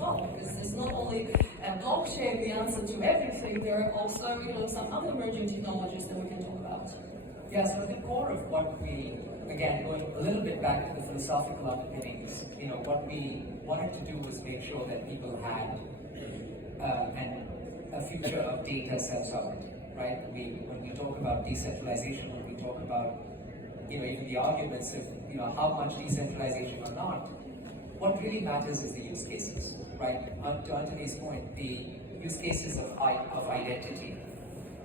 well, because it's not only blockchain the answer to everything, there are also some other emerging technologies that we can talk about. Yeah, so the core of what we, again, going a little bit back to the philosophical underpinnings, what we wanted to do was make sure that people had a future of data self-sovereignty, right? When we talk about decentralization, when we talk about, even the arguments of, how much decentralization or not, what really matters is the use cases, right? To Anthony's point, the use cases of identity,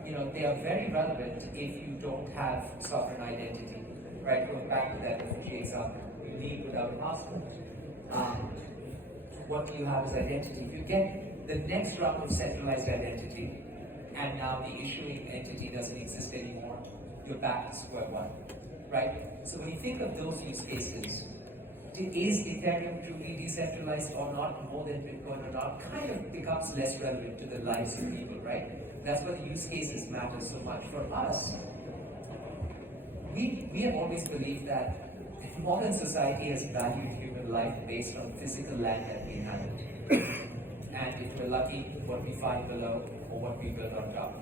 they are very relevant if you don't have sovereign identity, right? Going back to that refugee example, you leave without a passport. What do you have as identity? If you get the next round of centralized identity, and now the issuing entity doesn't exist anymore, you're back to square one, right? So when you think of those use cases, is Ethereum truly decentralized or not, more than Bitcoin or not, kind of becomes less relevant to the lives of people, right? That's why the use cases matter so much. For us, we have always believed that modern society has valued human life based on physical land that we inhabit. And if we're lucky, what we find below or what we build on top.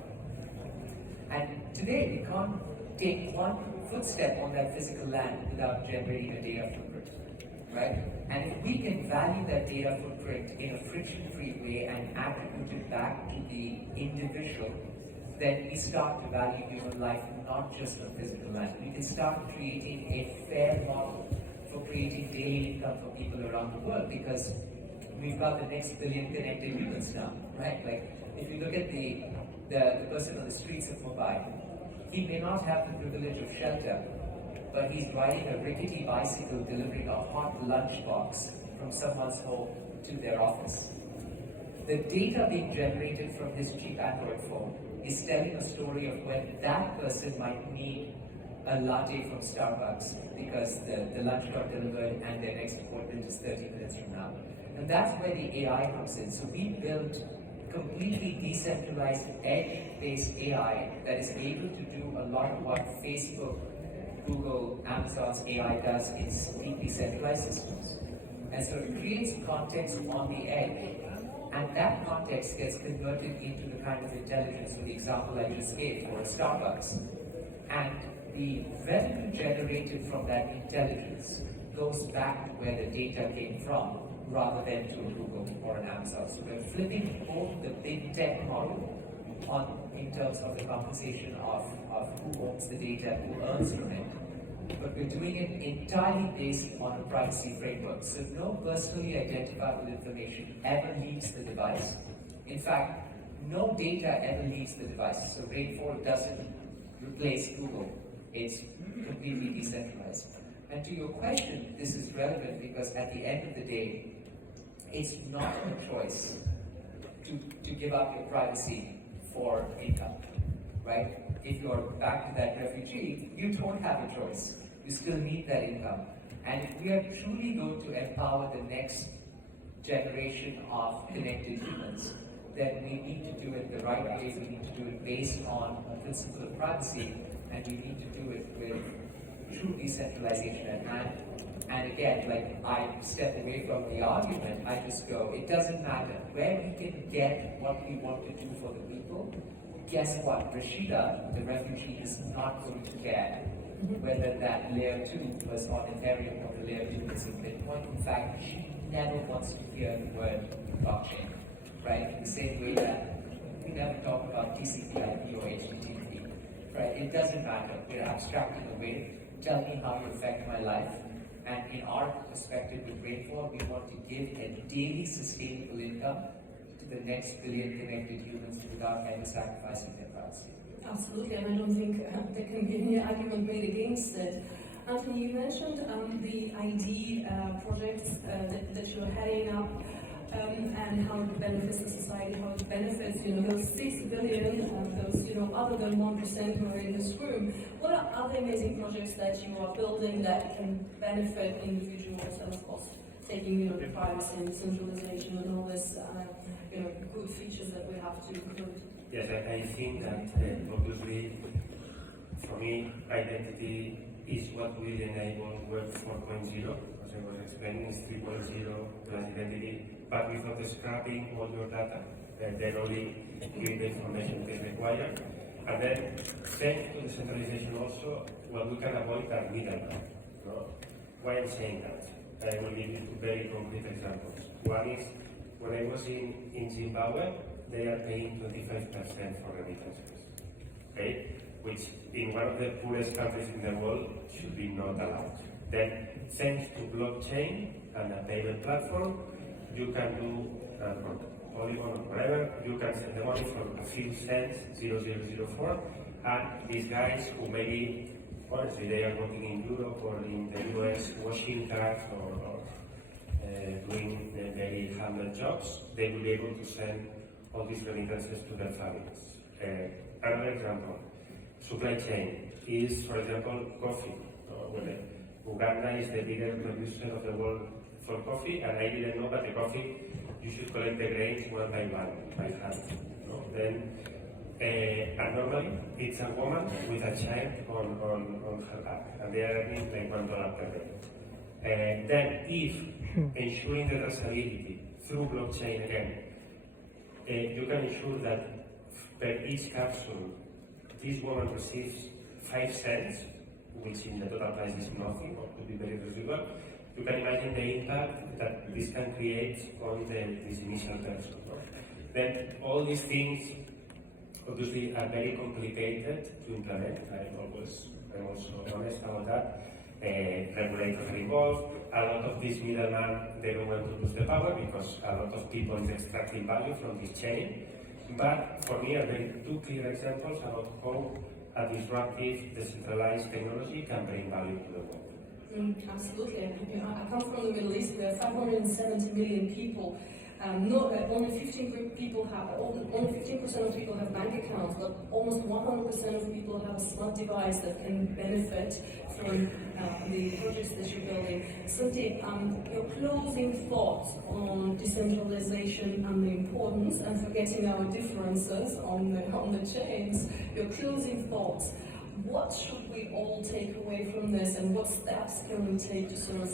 And today, we can't take one footstep on that physical land without generating a data footprint, right? And if we can value that data footprint in a friction-free way and attribute it back to the individual, then we start to value human life not just on physical land. We can start creating a fair model for creating daily income for people around the world, because we've got the next billion connected humans now, right? Like, if you look at the person on the streets of Mumbai, he may not have the privilege of shelter, but he's riding a rickety bicycle delivering a hot lunchbox from someone's home to their office. The data being generated from his cheap Android phone is telling a story of when that person might need a latte from Starbucks because the lunch got delivered and their next appointment is 30 minutes from now. And that's where the AI comes in. So we built completely decentralized edge-based AI that is able to do a lot of what Facebook, Google, Amazon's AI does in deeply centralized systems. And so it creates context on the edge, and that context gets converted into the kind of intelligence, for the example I just gave for a Starbucks. And the revenue generated from that intelligence goes back to where the data came from, rather than to a Google or an Amazon. So we're flipping both the big tech model on in terms of the compensation of who owns the data, who earns from it, but we're doing it entirely based on a privacy framework. So no personally identifiable information ever leaves the device. In fact, no data ever leaves the device. So Rainfall doesn't replace Google. It's completely decentralized. And to your question, this is relevant because at the end of the day, it's not a choice to give up your privacy for income, right? If you're back to that refugee, you don't have a choice. You still need that income. And if we are truly going to empower the next generation of connected humans, then we need to do it the right way. We need to do it based on a principle of privacy, and we need to do it with true decentralization at hand. And again, like, I step away from the argument, I just go, it doesn't matter. Where we can get what we want to do for the people, guess what? Rashida, the refugee, is not going to care whether that layer 2 was on Ethereum or the layer 2 was in Bitcoin. In fact, she never wants to hear the word blockchain, right? In the same way that we never talk about TCP/IP or HTTP, right? It doesn't matter. We're abstracting away. Tell me how you affect my life. And in our perspective with Rainfall, we want to give a daily sustainable income to the next billion connected humans without ever sacrificing their privacy. Absolutely, and I don't think there can be any argument made against it. Anthony, you mentioned the ID projects that you're heading up and how it benefits the society, how it benefits, those 6 billion, those, other than 1% who are in this room. What are other amazing projects that you are building that can benefit individuals and, of course, taking, the privacy and centralization and all this, good features that we have to include? Yes, I think that obviously, for me, identity is what will enable Web 4.0. As I was explaining, it's 3.0 plus identity. but without scrapping all your data. And then only give the information that is required. And then, thanks to decentralization also, what we can avoid are middlemen. No? Why I'm saying that? I will give you two very concrete examples. One is, when I was in Zimbabwe, they are paying 25% for remittances. Okay? Which, in one of the poorest countries in the world, should be not allowed. Then, thanks to blockchain and a payment platform, you can do Polygon or whatever, you can send the money for a few cents, 0004, and these guys who maybe, honestly, they are working in Europe or in the US, washing cars or doing very humble jobs, they will be able to send all these remittances to their families. Another example, supply chain is, for example, coffee. Uganda is the biggest producer of the world for coffee, and I didn't know that the coffee, you should collect the grains one by hand. No? Then, and normally it's a woman with a child on her back, and they are earning like $1 per day. Then, if ensuring the traceability through blockchain again, you can ensure that per each capsule, this woman receives 5 cents, which in the total price is nothing or could be very residual. You can imagine the impact that this can create on this initial person. No? Then all these things obviously are very complicated to implement. I'm also honest about that. Regulators are involved. A lot of these middlemen, they don't want to lose the power because a lot of people is extracting value from this chain. But for me, are very two clear examples about how a disruptive, decentralized technology can bring value to the world. Absolutely. I come from the Middle East, where 570 million people. Only 15% of people have bank accounts, but almost 100% of people have a smart device that can benefit from the projects that you're building. Santi, your closing thoughts on decentralization and the importance, and forgetting our differences on the chains, your closing thoughts. What should we all take away from this, and what steps can we take to sort of,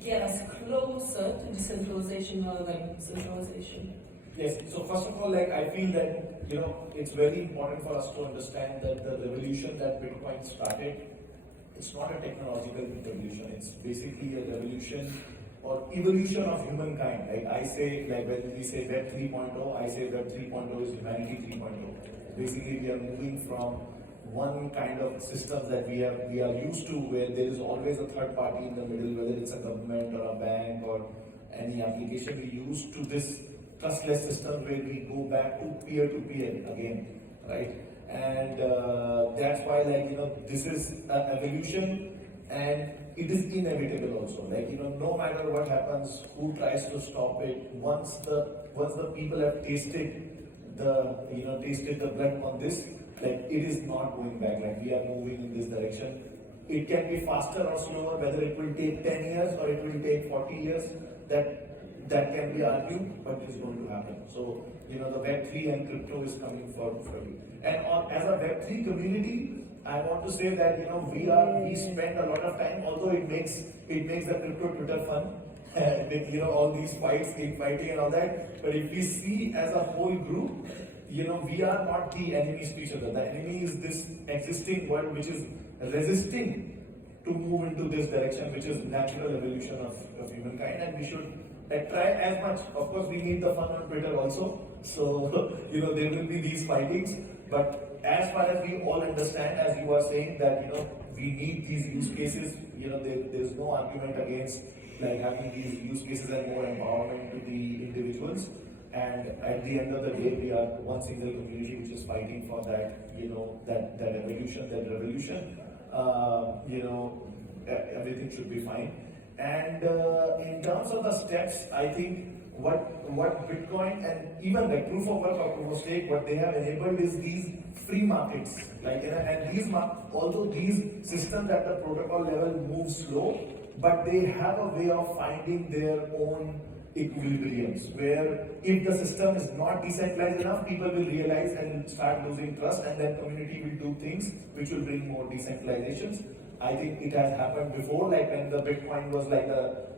get us closer to decentralization rather than centralization? Yes, so first of all, I feel that, it's very important for us to understand that the revolution that Bitcoin started, it's not a technological revolution, it's basically a revolution or evolution of humankind. I say, when we say Web 3.0, I say Web 3.0 is humanity 3.0. Basically, we are moving from one kind of systems that we are used to, where there is always a third party in the middle, whether it's a government or a bank or any application. We used to this trustless system where we go back to peer-to-peer again, right? And that's why, this is an evolution, and it is inevitable also. No matter what happens, who tries to stop it, once the people have tasted the blood on this, it is not going back. We are moving in this direction. It can be faster or slower, whether it will take 10 years or it will take 40 years, that can be argued, but it's going to happen. So, the Web3 and crypto is coming for you. And as a Web3 community, I want to say that, we spend a lot of time, although it makes the crypto Twitter fun, with, all these fights, fighting and all that. But if we see as a whole group, we are not the enemies to each other. The enemy is this existing world which is resisting to move into this direction, which is natural evolution of humankind, and we should try as much. Of course, we need the fun on Twitter also, so there will be these fightings. But as far as we all understand, as you are saying, that we need these use cases. There's no argument against having these use cases and more empowerment to the individuals. And at the end of the day, we are one single community which is fighting for that, that evolution, that revolution. Everything should be fine. And in terms of the steps, I think what Bitcoin and even the proof of work or proof of stake, what they have enabled is these free markets. And these although these systems at the protocol level move slow, but they have a way of finding their own equilibriums, where if the system is not decentralized enough, people will realize and start losing trust, and then community will do things which will bring more decentralizations. I think it has happened before, when the Bitcoin was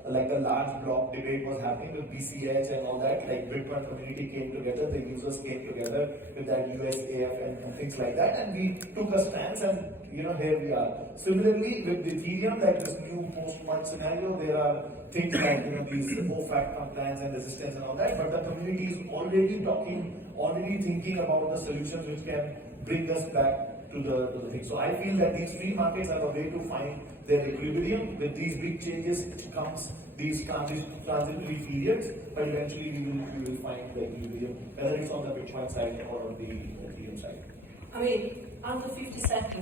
like a large block debate was happening with BCH and all that, like Bitcoin community came together, the users came together with that USAF and things like that, and we took a stance, and here we are. Similarly with Ethereum, like this new post-merge scenario, there are things like these OFAC compliance and resistance and all that, but the community is already talking, already thinking about the solutions which can bring us back to the thing. So I feel that these free markets are the way to find their equilibrium. With these big changes, it comes these transitory periods, but eventually we will find the equilibrium, whether it's on the Bitcoin side or on the Ethereum side. I mean, under 50 seconds.